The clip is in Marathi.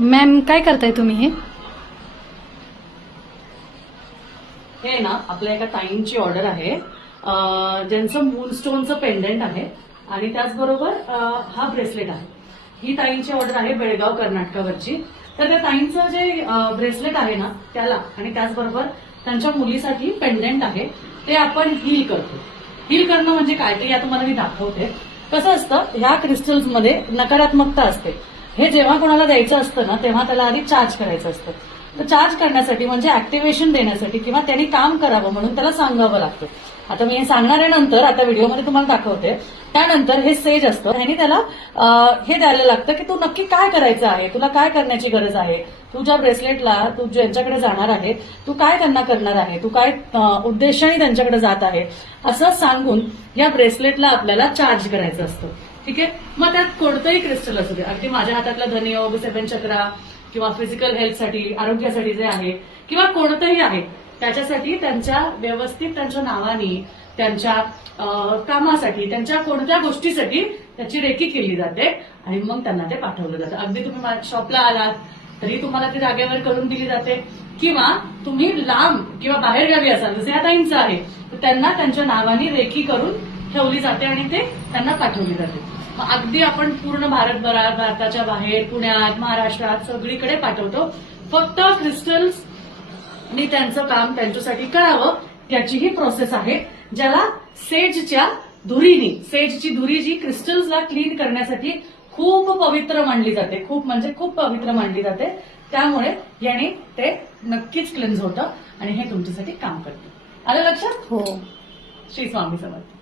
मॅम काय करताय तुम्ही? हे ना आपल्या एका ताईंची ऑर्डर आहे, ज्यांचं मूनस्टोनचं पेंडंट आहे आणि त्याचबरोबर हा ब्रेसलेट आहे. ही ताईंची ऑर्डर आहे बेळगाव कर्नाटकावरची. तर त्या ताईंचं जे ब्रेसलेट आहे ना त्याला आणि त्याचबरोबर त्यांच्या मुलीसाठी पेंडंट आहे ते आपण हील करतो. हील करणं म्हणजे काय ते या तुम्हाला मी दाखवते. कसं असतं, ह्या क्रिस्टल्समध्ये नकारात्मकता असते. हे जेव्हा कोणाला द्यायचं असतं ना तेव्हा त्याला आधी चार्ज करायचं असतं. तर चार्ज करण्यासाठी म्हणजे ऍक्टिव्हेशन देण्यासाठी किंवा त्यांनी काम करावं म्हणून त्याला सांगावं लागतं. आता मी हे सांगणार आहे नंतर, आता व्हिडिओमध्ये तुम्हाला दाखवते. त्यानंतर हे सेज असतं, ह्यानी त्याला हे द्यायला लागतं की तू नक्की काय करायचं आहे, तुला काय करण्याची गरज आहे, तुझ्या ब्रेसलेटला तू ज्यांच्याकडे जाणार आहे तू काय त्यांना करणार आहे, तू काय उद्देशाने त्यांच्याकडे जात आहे असं सांगून या ब्रेसलेटला आपल्याला चार्ज करायचं असतं. ठीक आहे. मग त्यात कोणतंही क्रिस्टल असू दे, अगदी माझ्या हातातला धनयोग, 7 चक्रा किंवा फिजिकल हेल्थसाठी, आरोग्यासाठी जे आहे किंवा कोणतंही आहे त्याच्यासाठी त्यांच्या व्यवस्थित त्यांच्या नावाने, त्यांच्या कामासाठी, त्यांच्या कोणत्या गोष्टीसाठी त्याची रेकी केली जाते आणि मग त्यांना ते पाठवलं जातं. अगदी तुम्ही शॉपला आलात तरी तुम्हाला ती जागेवर करून दिली जाते किंवा तुम्ही लांब किंवा बाहेरगावी असाल, जसे या ताईंचं आहे, तर त्यांना त्यांच्या नावाने रेकी करून ठेवली जाते आणि ते त्यांना पाठवली जाते. मग अगदी आपण पूर्ण भारतभरात, भारताच्या बाहेर, पुण्यात, महाराष्ट्रात सगळीकडे पाठवतो. फक्त क्रिस्टल्सनी त्यांचं काम त्यांच्यासाठी करावं त्याची ही प्रोसेस आहे, ज्याला सेजच्या धुरीनी, सेजची धुरी जी क्रिस्टल्सला क्लीन करण्यासाठी खूप पवित्र मानली जाते, खूप म्हणजे खूप पवित्र मानली जाते. त्यामुळे याने ते नक्कीच क्लिन्झ होतं आणि हे तुमच्यासाठी काम करतं. आलं लक्षात? हो. श्री स्वामी समर्थ.